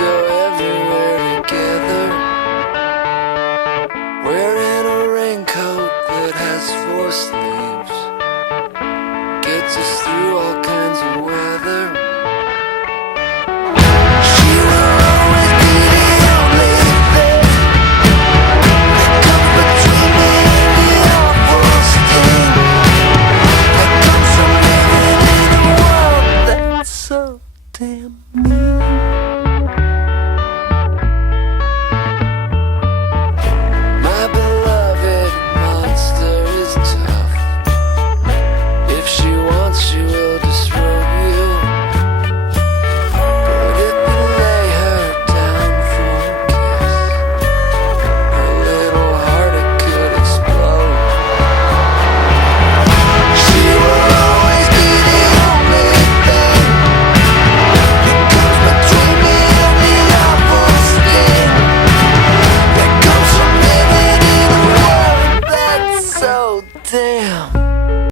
go everywhere together. Wearing a raincoat that has 4 sleeves gets us through all kinds of weather.